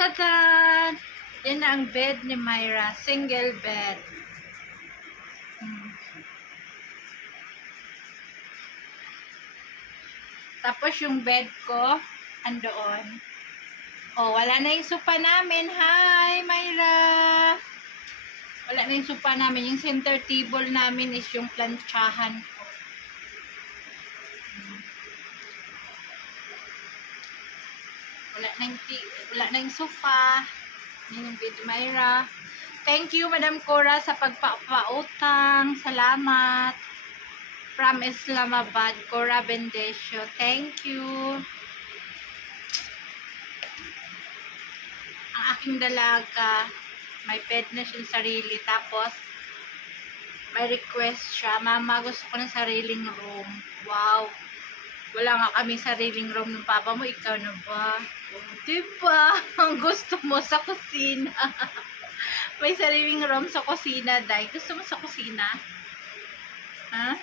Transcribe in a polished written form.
Tadan! Yan na ang bed ni Myra. Single bed. Tapos yung bed ko, andoon. Oh, wala na yung sofa namin. Hi, Myra! Wala na yung sofa namin. Yung center table namin is yung plantsahan ko. Wala na yung sofa. Yan yung bed, Myra. Thank you, Madam Cora, sa pagpapautang. Salamat. From Islamabad, Cora Bendesio. Thank you. Ang aking dalaga, may bed na siyang sarili. Tapos, may request siya, Mama, gusto ko ng sariling room. Wow. Wala nga kami sariling room ng papa mo. Ikaw na ba? Diba? Ang gusto mo sa kusina. May sariling room sa kusina, Day. Gusto mo sa kusina? Ha?